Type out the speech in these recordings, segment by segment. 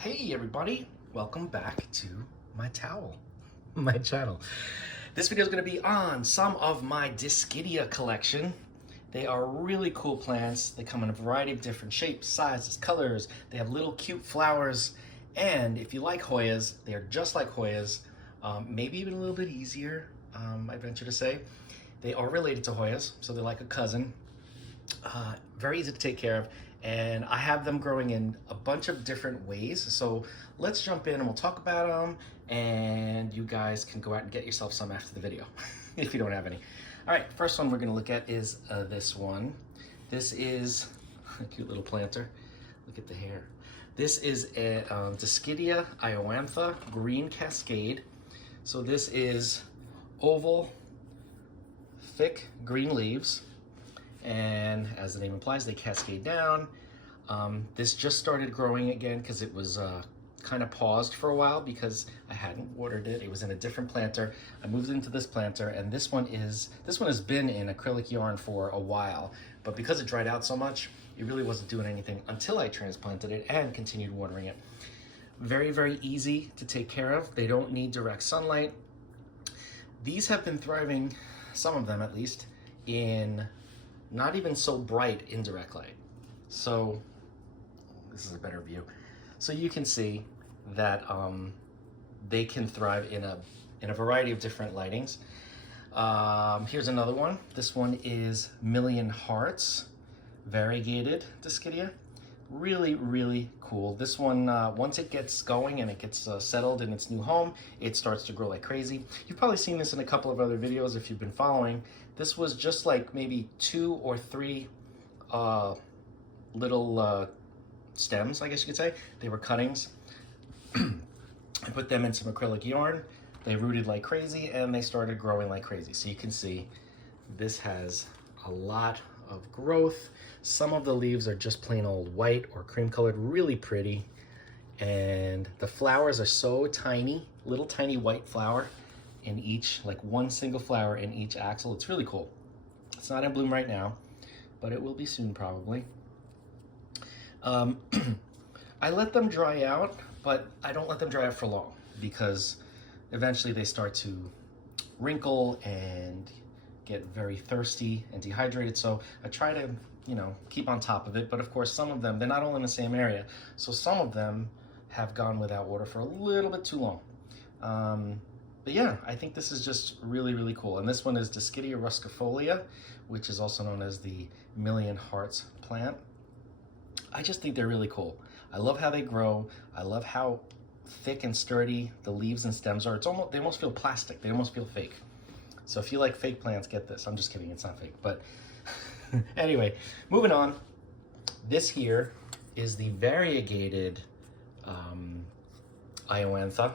Hey everybody, welcome back to my channel. This video is going to be on some of my Dischidia collection. They are really cool plants. They come in a variety of different shapes, sizes, colors. They have little cute flowers. And if you like Hoyas, they are just like Hoyas, maybe even a little bit easier, I venture to say. They are related to Hoyas, so they're like a cousin. Very easy to take care of, and I have them growing in a bunch of different ways. So let's jump in and we'll talk about them, and you guys can go out and get yourself some after the video if you don't have any. All right, first one we're going to look at is this one. This is a cute little planter. Look at the hair. This is a Dischidia iowantha green cascade. So this is oval, thick green leaves. And as the name implies, they cascade down. This just started growing again because it was kind of paused for a while because I hadn't watered it. It was in a different planter. I moved into this planter, and this one has been in acrylic yarn for a while, but because it dried out so much, it really wasn't doing anything until I transplanted it and continued watering it. Very, very easy to take care of. They don't need direct sunlight. These have been thriving, some of them at least, in not even so bright indirect light. So this is a better view. So you can see that they can thrive in a variety of different lightings. Here's another one. This one is Million Hearts variegated Dischidia. Really, really cool. This one, once it gets going and it gets settled in its new home, it starts to grow like crazy. You've probably seen this in a couple of other videos if you've been following. This was just like maybe 2 or 3 little stems, I guess you could say. They were cuttings. I put them in some acrylic yarn. They rooted like crazy and they started growing like crazy. So you can see this has a lot of growth. Some of the leaves are just plain old white or cream colored, really pretty. And the flowers are so tiny, little tiny white flower in each, like one single flower in each axil. It's really cool. It's not in bloom right now, but it will be soon probably. I let them dry out, but I don't let them dry out for long because eventually they start to wrinkle and get very thirsty and dehydrated. So I try to, keep on top of it. But of course, some of them, they're not all in the same area. So some of them have gone without water for a little bit too long. But yeah, I think this is just really, really cool. And this one is Dischidia ruscifolia, which is also known as the Million Hearts plant. I just think they're really cool. I love how they grow. I love how thick and sturdy the leaves and stems are. They almost feel plastic. They almost feel fake. So if you like fake plants, get this. I'm just kidding, it's not fake. But anyway, moving on. This here is the variegated iowantha,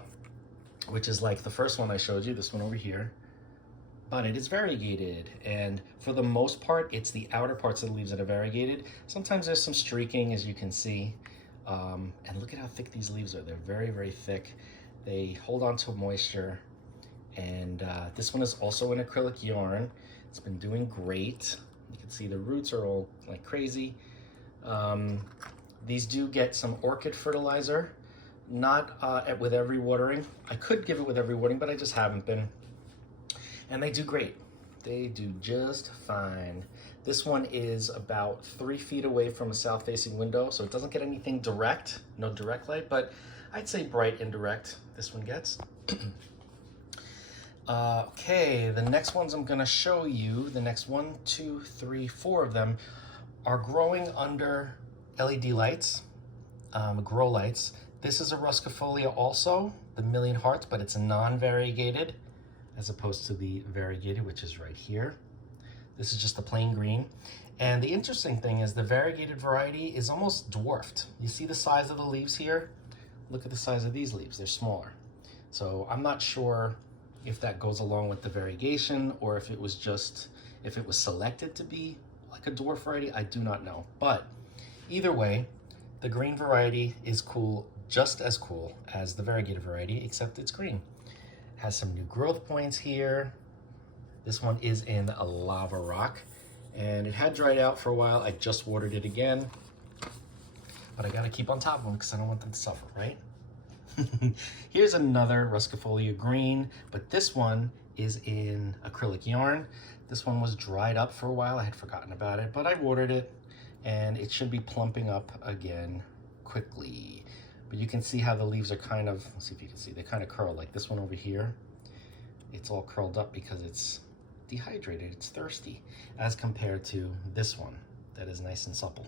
which is like the first one I showed you, this one over here. But it is variegated, and for the most part, it's the outer parts of the leaves that are variegated. Sometimes there's some streaking, as you can see. And look at how thick these leaves are. They're very, very thick. They hold on to moisture. And this one is also an acrylic yarn. It's been doing great. You can see the roots are all like crazy. These do get some orchid fertilizer, not with every watering. I could give it with every watering, but I just haven't been. And they do great. They do just fine. This one is about 3 feet away from a south-facing window, so it doesn't get anything direct, no direct light, but I'd say bright indirect this one gets. Okay, the next ones I'm gonna show you, the next 1, 2, 3, 4 of them are growing under LED lights, grow lights. This is a ruscifolia also, the Million Hearts, but it's a non-variegated as opposed to the variegated, which is right here. This is just the plain green. And the interesting thing is the variegated variety is almost dwarfed. You see the size of the leaves here? Look at the size of these leaves, they're smaller. So I'm not sure if that goes along with the variegation or if it was selected to be like a dwarf variety, I do not know. But either way, the green variety is cool, just as cool as the variegated variety, except it's green. Has some new growth points here. This one is in a lava rock and it had dried out for a while. I just watered it again. but I gotta keep on top of them because I don't want them to suffer, right? Here's another Ruscifolia green, but this one is in acrylic yarn. This one was dried up for a while. I had forgotten about it, but I watered it and it should be plumping up again quickly. But you can see how the leaves are kind of, let's see if you can see, they kind of curl. Like this one over here, it's all curled up because it's dehydrated, it's thirsty, as compared to this one that is nice and supple.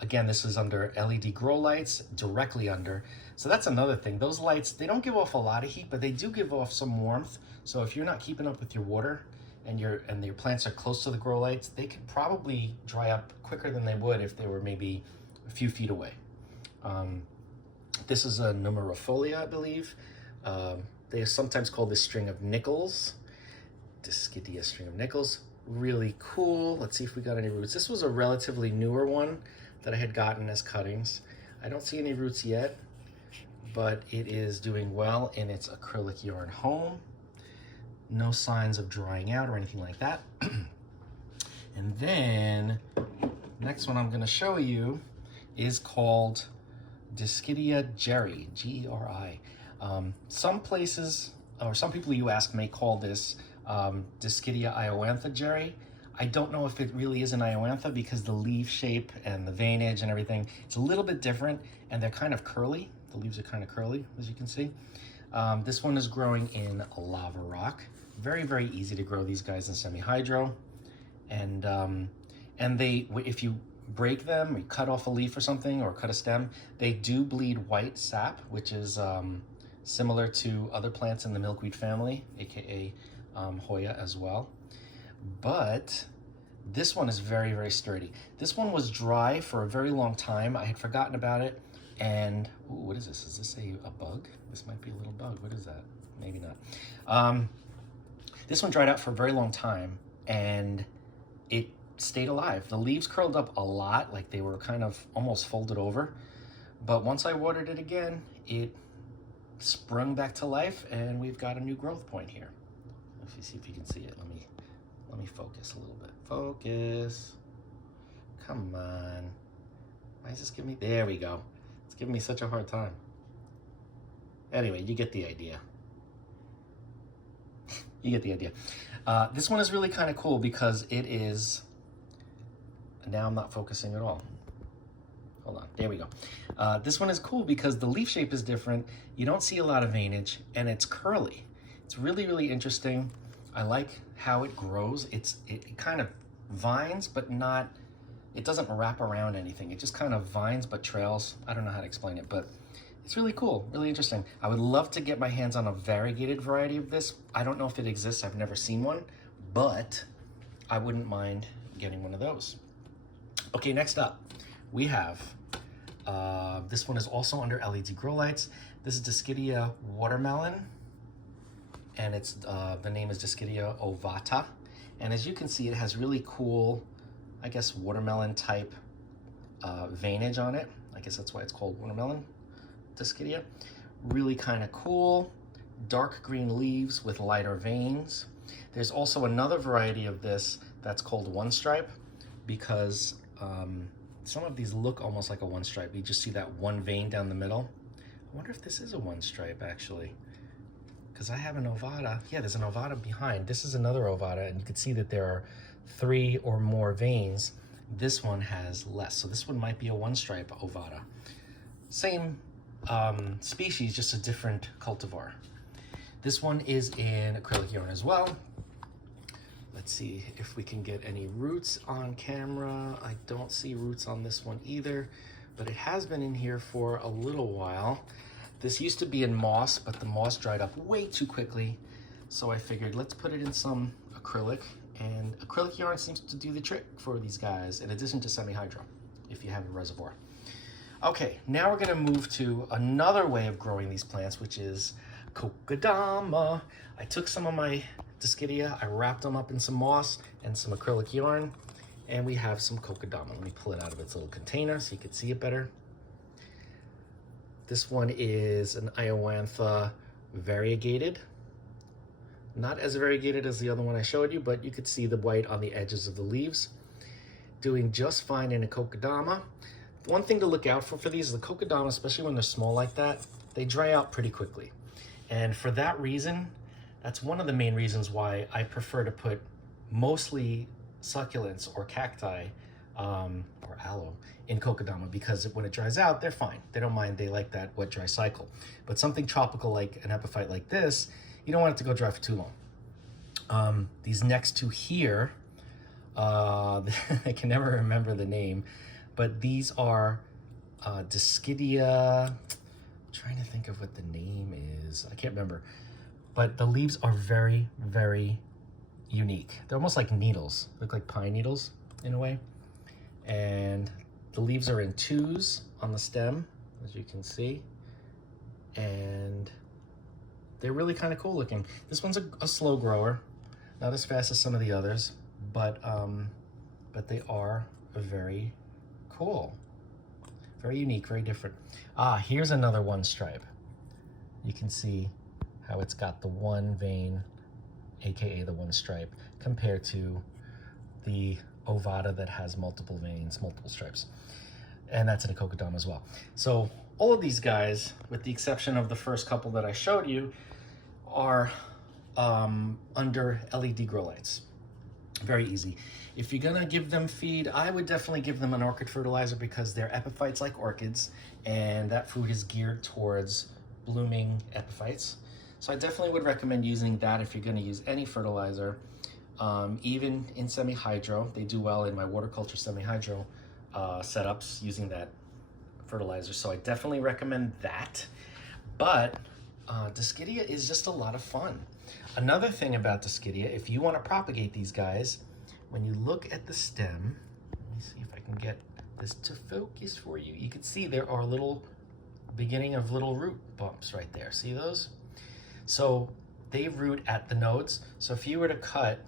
Again, this is under LED grow lights, directly under. So that's another thing. Those lights, they don't give off a lot of heat, but they do give off some warmth. So if you're not keeping up with your water and your plants are close to the grow lights, they could probably dry up quicker than they would if they were maybe a few feet away. This is a numerifolia, I believe. They sometimes call this string of nickels. Dischidia string of nickels. Really cool. Let's see if we got any roots. This was a relatively newer one that I had gotten as cuttings. I don't see any roots yet, but it is doing well in its acrylic yarn home. No signs of drying out or anything like that. And then next one I'm going to show you is called Dischidia Geri, G-E-R-I. Some places, or some people you ask may call this Dischidia Iowantha Geri. I don't know if it really is an Iowantha because the leaf shape and the veinage and everything, it's a little bit different and they're kind of curly. The leaves are kind of curly, as you can see. This one is growing in lava rock. Very, very easy to grow these guys in semi-hydro. And they, if you break them, you cut off a leaf or something or cut a stem, they do bleed white sap, which is similar to other plants in the milkweed family, aka Hoya as well. But this one is very, very sturdy. This one was dry for a very long time. I had forgotten about it. And ooh, what is this? Is this a bug? This might be a little bug. What is that? Maybe not. This one dried out for a very long time and it stayed alive. The leaves curled up a lot, like they were kind of almost folded over. But once I watered it again, it sprung back to life and we've got a new growth point here. Let me see if you can see it. Let me focus a little bit. Focus. Come on. Why is this giving me? There we go. It's giving me such a hard time. Anyway, you get the idea. You get the idea. This one is really kind of cool because it is, now I'm not focusing at all. Hold on, there we go. This one is cool because the leaf shape is different. You don't see a lot of veinage and it's curly. It's really, really interesting. I like how it grows. It kind of vines, but not, it doesn't wrap around anything. It just kind of vines, but trails. I don't know how to explain it, but it's really cool, really interesting. I would love to get my hands on a variegated variety of this. I don't know if it exists. I've never seen one, but I wouldn't mind getting one of those. Okay, next up, we have, this one is also under LED grow lights. This is Dischidia Watermelon, and it's the name is Dischidia ovata. And as you can see, it has really cool, I guess, watermelon type veinage on it. I guess that's why it's called watermelon Dischidia. Really kind of cool, dark green leaves with lighter veins. There's also another variety of this that's called one stripe because some of these look almost like a one stripe. You just see that one vein down the middle. I wonder if this is a one stripe actually, because I have an ovata. Yeah, there's an ovata behind. This is another ovata, and you can see that there are 3 or more veins. This one has less, so this one might be a one stripe ovata. Same species, just a different cultivar. This one is in acrylic yarn as well. Let's see if we can get any roots on camera. I don't see roots on this one either, but it has been in here for a little while. This used to be in moss, but the moss dried up way too quickly. So I figured let's put it in some acrylic, and acrylic yarn seems to do the trick for these guys, in addition to semi-hydro, if you have a reservoir. Okay, now we're gonna move to another way of growing these plants, which is Kokedama. I took some of my Dischidia, I wrapped them up in some moss and some acrylic yarn, and we have some Kokedama. Let me pull it out of its little container so you can see it better. This one is an Iowantha variegated. Not as variegated as the other one I showed you, but you could see the white on the edges of the leaves. Doing just fine in a Kokedama. one thing to look out for these, the Kokedama, especially when they're small like that, they dry out pretty quickly. And for that reason, that's one of the main reasons why I prefer to put mostly succulents or cacti or aloe in Kokedama, because when it dries out, they're fine. They don't mind. They like that wet dry cycle. But something tropical like an epiphyte like this, you don't want it to go dry for too long. These next two here, I can never remember the name, but these are Dischidia. I'm trying to think of what the name is. I can't remember. But the leaves are very, very unique. They're almost like needles. Look like pine needles in a way. And the leaves are in twos on the stem, as you can see. And they're really kind of cool looking. This one's a slow grower, not as fast as some of the others, but they are very cool. Very unique, very different. Here's another one stripe. You can see how it's got the one vein, AKA the one stripe, compared to the ovata that has multiple veins, multiple stripes. And that's in a Kokedama as well. So all of these guys, with the exception of the first couple that I showed you, are under LED grow lights. Very easy. If you're gonna give them feed, I would definitely give them an orchid fertilizer, because they're epiphytes like orchids, and that food is geared towards blooming epiphytes. So I definitely would recommend using that if you're gonna use any fertilizer. Even in semi-hydro, they do well in my water culture semi-hydro setups using that fertilizer. So I definitely recommend that. But Dischidia is just a lot of fun. Another thing about Dischidia, if you want to propagate these guys, when you look at the stem, let me see if I can get this to focus for you. You can see there are little beginning of little root bumps right there. See those? So they root at the nodes. So if you were to cut,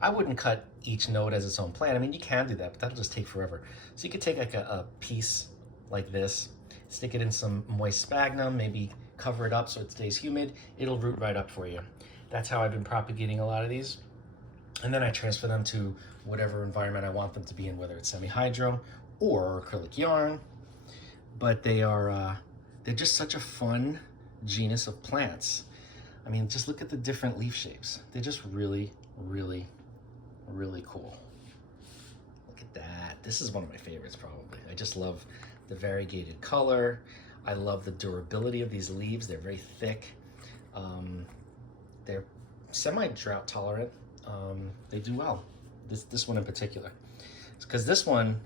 I wouldn't cut each node as its own plant. I mean, you can do that, but that'll just take forever. So you could take like a piece like this, stick it in some moist sphagnum, maybe cover it up so it stays humid. It'll root right up for you. That's how I've been propagating a lot of these. And then I transfer them to whatever environment I want them to be in, whether it's semi-hydro or acrylic yarn. But they are, they're just such a fun genus of plants. I mean, just look at the different leaf shapes. They're just really, really, really cool. Look at that. This is one of my favorites probably. I just love the variegated color. I love the durability of these leaves. They're very thick. They're semi-drought tolerant. They do well. This one in particular. Because this one,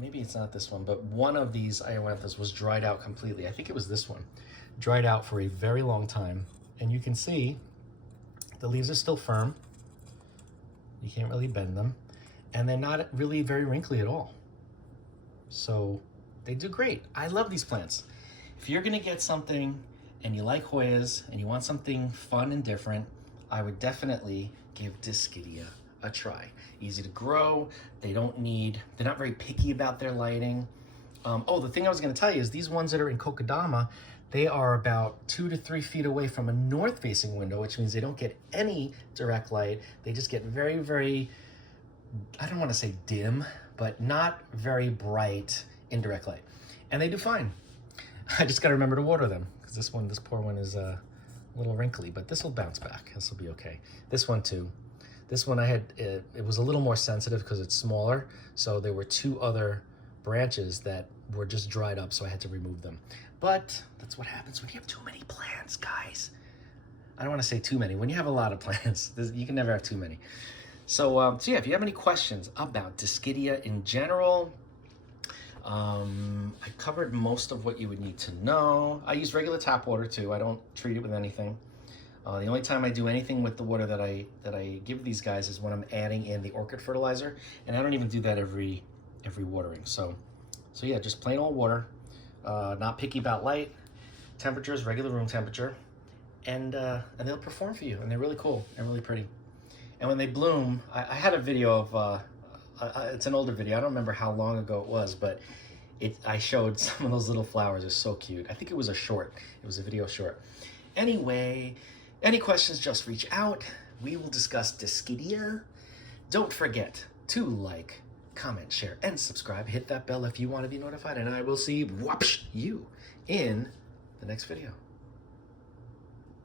maybe it's not this one, but one of these Ioanthus was dried out completely. I think it was this one. Dried out for a very long time. And you can see the leaves are still firm. You can't really bend them. And they're not really very wrinkly at all. So they do great. I love these plants. If you're gonna get something and you like Hoyas and you want something fun and different, I would definitely give Dischidia a try. Easy to grow. They're not very picky about their lighting. The thing I was gonna tell you is these ones that are in Kokedama, they are about 2 to 3 feet away from a north-facing window, which means they don't get any direct light. They just get very, very, I don't want to say dim, but not very bright indirect light. And they do fine. I just got to remember to water them, because this poor one is a little wrinkly, but this will bounce back. This will be okay. This one too. This one it was a little more sensitive because it's smaller. So there were 2 other branches that were just dried up, so I had to remove them. But that's what happens when you have too many plants, guys. I don't want to say too many. When you have a lot of plants, you can never have too many. So yeah, if you have any questions about Dischidia in general, I covered most of what you would need to know. I use regular tap water too. I don't treat it with anything. The only time I do anything with the water that I give these guys is when I'm adding in the orchid fertilizer, and I don't even do that every watering. So yeah, just plain old water. Not picky about light, temperature is regular room temperature, and they'll perform for you, and they're really cool and really pretty. And when they bloom, I had a video of, it's an older video, I don't remember how long ago it was, but I showed some of those little flowers. They're so cute. I think it was a short, it was a video short. Anyway, any questions, just reach out. We will discuss Dischidia. Don't forget to like, comment, share, and subscribe. Hit that bell if you want to be notified, and I will see you in the next video.